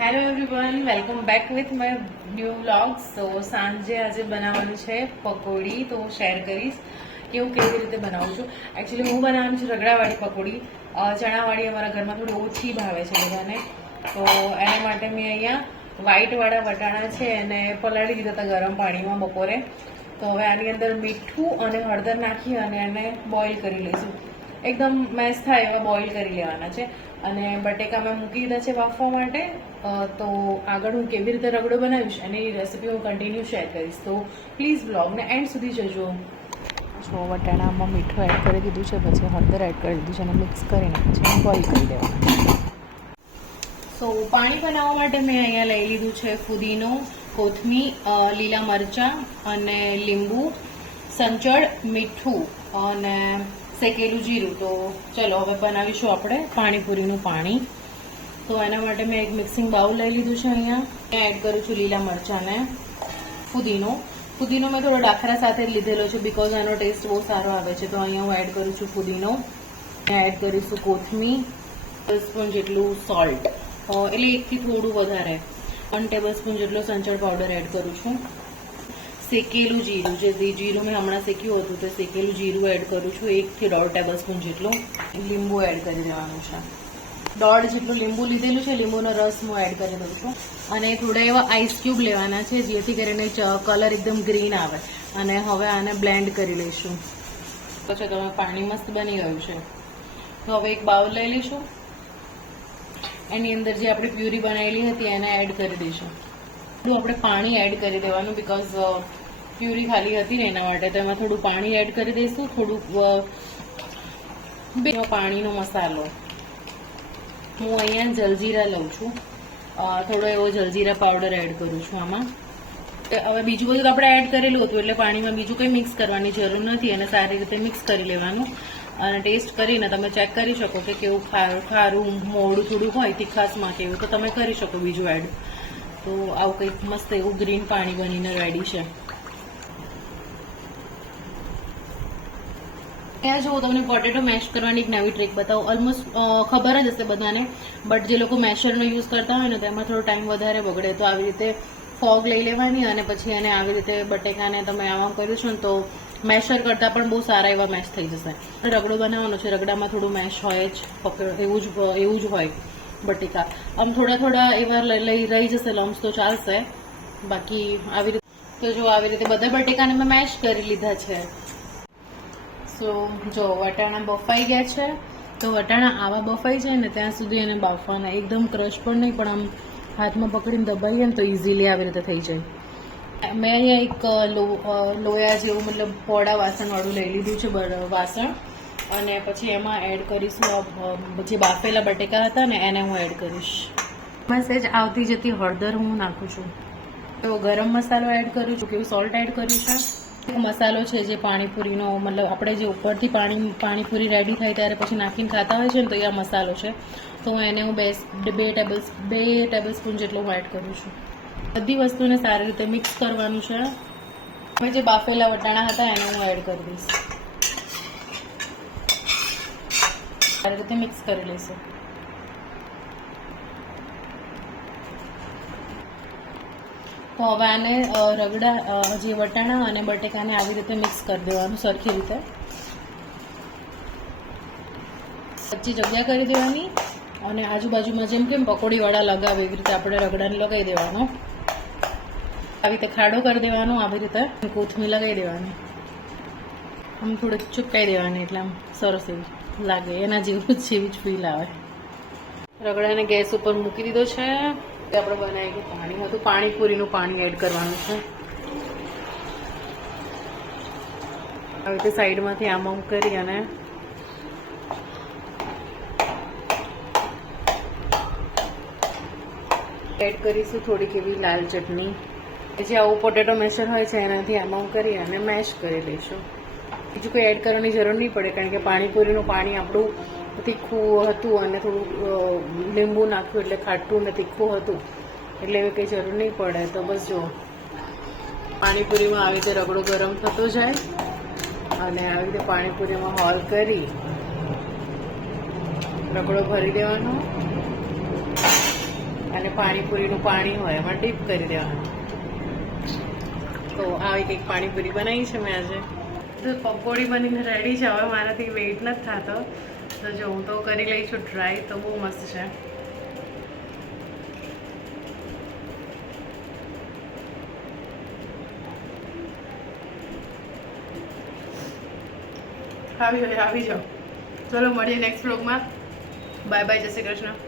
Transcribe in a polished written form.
Hello everyone, welcome back with my new vlog. So સાંજે આજે બનાવવાનું છે પકોડી, તો શેર કરીશ કે હું કેવી રીતે બનાવું છું. એકચ્યુઅલી હું બનાવવાનું છું રગડાવાળી પકોડી. ચણાવાળી અમારા ઘરમાં થોડી ઓછી ભાવે છે બધાને, તો એના માટે મેં અહીંયા વ્હાઈટવાળા વટાણા છે એને પલાળી દીધા હતા ગરમ પાણીમાં બપોરે. તો હવે આની અંદર મીઠું અને હળદર નાખી અને એને બોઇલ કરી લઈશું. એકદમ મેશ થાય એવા બોઇલ કરી લેવાના છે. અને બટેકા મેં મૂકી દીધા છે બાફવા માટે. તો આગળ હું કેવી રીતે રગડો બનાવીશ એની રેસીપી હું કન્ટિન્યુ શેર કરીશ, તો પ્લીઝ બ્લોગને એન્ડ સુધી જજો. વટાણામાં મીઠું એડ કરી દીધું છે, પછી હળદર એડ કરી દીધું છે અને મિક્સ કરીને પછી બોઇલ કરી દેવાના. સો પાણી બનાવવા માટે મેં અહીંયા લઈ લીધું છે ફુદીનો, કોથમીર, લીલા મરચાં અને લીંબુ, સંચળ, મીઠું અને શેકેલું જીરું. તો ચલો હવે બનાવીશું આપણે પાણીપુરીનું પાણી. તો એના માટે મેં એક મિક્સિંગ બાઉલ લઈ લીધું છે. અહીંયા એડ કરું છું લીલા મરચાં અને ફુદીનો મેં થોડો ડાખરા સાથે જ લીધેલો છે બિકોઝ એનો ટેસ્ટ બહુ સારો આવે છે. તો અહીંયા હું એડ કરું છું ફુદીનો, એડ કરીશું કોથમીર, 1 સ્પૂન જેટલું સોલ્ટ, એટલે 1 થી થોડું વધારે, 1 ટેબલ સ્પૂન જેટલો સંચળ પાવડર એડ કરું છું. શેકેલું જીરું, જે જીરું મેં હમણાં શેક્યું હતું તે શેકેલું જીરું એડ કરું છું, 1 થી 1.5 ટેબલ સ્પૂન જેટલું. લીંબુ એડ કરી દેવાનું છે, 1.5 જેટલું લીંબુ લીધેલું છે, લીંબુનો રસ હું એડ કરી દઉં છું. અને થોડા એવા આઈસ ક્યુબ લેવાના છે જેથી કરીને કલર એકદમ ગ્રીન આવે. અને હવે આને બ્લેન્ડ કરી લઈશું. પછી તમે પાણી મસ્ત બની ગયું છે. તો હવે એક બાઉલ લઈ લઈશું, એની અંદર જે આપણે પ્યુરી બનાવેલી હતી એને એડ કરી દઈશું. આપણે પાણી એડ કરી દેવાનું બિકોઝ પ્યુરી ખાલી હતી ને એના માટે. તો એમાં થોડું પાણી એડ કરી દઈશું, થોડુંક પાણીનો મસાલો. હું અહીંયા જલજીરા લઉં છું, થોડો એવો જલજીરા પાવડર એડ કરું છું આમાં. હવે બીજું બધું આપણે એડ કરેલું હતું એટલે પાણીમાં બીજું કંઈ મિક્સ કરવાની જરૂર નથી. અને સારી રીતે મિક્સ કરી લેવાનું. અને ટેસ્ટ કરીને તમે ચેક કરી શકો કે કેવું ખારું મોડું થોડું હોય તીખાસમાં કેવું, તો તમે કરી શકો બીજું એડ. તો આવું કંઈક મસ્ત એવું ગ્રીન પાણી બનીને રેડી છે. ત્યાં જો તમને પોટેટો મેશ કરવાની એક નવી ટ્રીક બતાવું. ઓલમોસ્ટ ખબર જ હશે બધાને, બટ જે લોકો મેશરનો યુઝ કરતા હોય ને તો એમાં થોડો ટાઈમ વધારે બગડે. તો આવી રીતે ફોગ લઈ લેવાની અને પછી એને આવી રીતે બટેકાને તમે આમ કર્યું છે ને તો મેશર કરતાં પણ બહુ સારા એવા મેશ થઈ જશે. રગડો બનાવવાનો છે, રગડામાં થોડું મેશ હોય જ, એવું જ હોય બટેકા. આમ થોડા એવા રહી જશે લમ્સ તો ચાલશે. બાકી આવી રીતે તો જો આવી રીતે બધા બટેકાને મેં મેશ કરી લીધા છે. સો જો વટાણા બફાઈ ગયા છે. તો વટાણા આવા બફાઈ જાય ને ત્યાં સુધી એને બાફવાના, એકદમ ક્રશ પણ નહીં, પણ આમ હાથમાં પકડીને દબાઈએ ને તો ઇઝીલી આવી રીતે થઈ જાય. મેં અહીંયા એક લોયા જેવું મતલબ પોડા વાસણવાળું લઈ લીધું છે વાસણ. અને પછી એમાં એડ કરીશું જે બાફેલા બટેકા હતા ને એને હું એડ કરીશ. એમાં સહેજ આવતી જતી હળદર હું નાખું છું. તો ગરમ મસાલો એડ કરું છું, કેવું સોલ્ટ એડ કર્યું છે. એક મસાલો છે જે પાણીપુરીનો, મતલબ આપણે જે ઉપરથી પાણીપુરી રેડી થાય ત્યારે પછી નાખીને ખાતા હોય છે ને, તો એ આ મસાલો છે. તો એને હું 2 ટેબલ સ્પૂન જેટલો હું એડ કરું છું. બધી વસ્તુને સારી રીતે મિક્સ કરવાનું છે. હવે જે બાફેલા વટાણા હતા એને હું એડ કરી દઈશ. સારી રીતે મિક્સ કરી લઈશું. તો હવે આને જે વટાણા અને બટેકાને આવી રીતે મિક્સ કરી દેવાનું સરખી રીતે. વચ્ચે જગ્યા કરી દેવાની અને આજુબાજુમાં જેમ કેમ પકોડીવાળા લગાવે એવી રીતે આપણે રગડાને લગાવી દેવાનો. આવી રીતે ખાડો કરી દેવાનો, આવી રીતે કોથમીર લગાવી દેવાની, આમ થોડીક ચૂપકાઈ દેવાની એટલે આમ સરસ એવી લાગે, એના જેવું જ એવી જ ફીલ આવે. રગડાને ગેસ ઉપર મૂકી દીધો છે. આપણે બનાવી કે પાણી હતું, પાણીપુરીનું પાણી એડ કરવાનું છે. આવી રીતે સાઈડમાંથી આમ કરી અને એડ કરીશું થોડીક એવી લાલ ચટણી. જે આવું પોટેટો મેશર હોય છે એનાથી આમ કરી અને મેશ કરી લઈશું. બીજું કોઈ એડ કરવાની જરૂર નહીં પડે કારણ કે પાણીપુરીનું પાણી આપણું તીખું હતું અને થોડું લીંબુ નાખ્યું એટલે ખાટું ને તીખું હતું, એટલે એવી કંઈ જરૂર નહીં પડે. તો બસ જો પાણીપુરીમાં આવી રીતે રગડો ગરમ થતો જાય અને આવી રીતે પાણીપુરીમાં હોલ કરી રગડો ભરી દેવાનો. અને પાણીપુરીનું પાણી હોય એમાં ડીપ કરી દેવાનું. તો આવી કંઈક પાણીપુરી બનાવી છે મેં આજે. તો પકોડી બનીને રેડી છે. હવે મારાથી વેઇટ નથી થતો, તો જો હું તો કરી લઈ છું ટ્રાય. તો બહુ મસ્ત છે. આવી જાઓ. ચલો મળીએ નેક્સ્ટ વ્લોગમાં. બાય બાય, જય શ્રી કૃષ્ણ.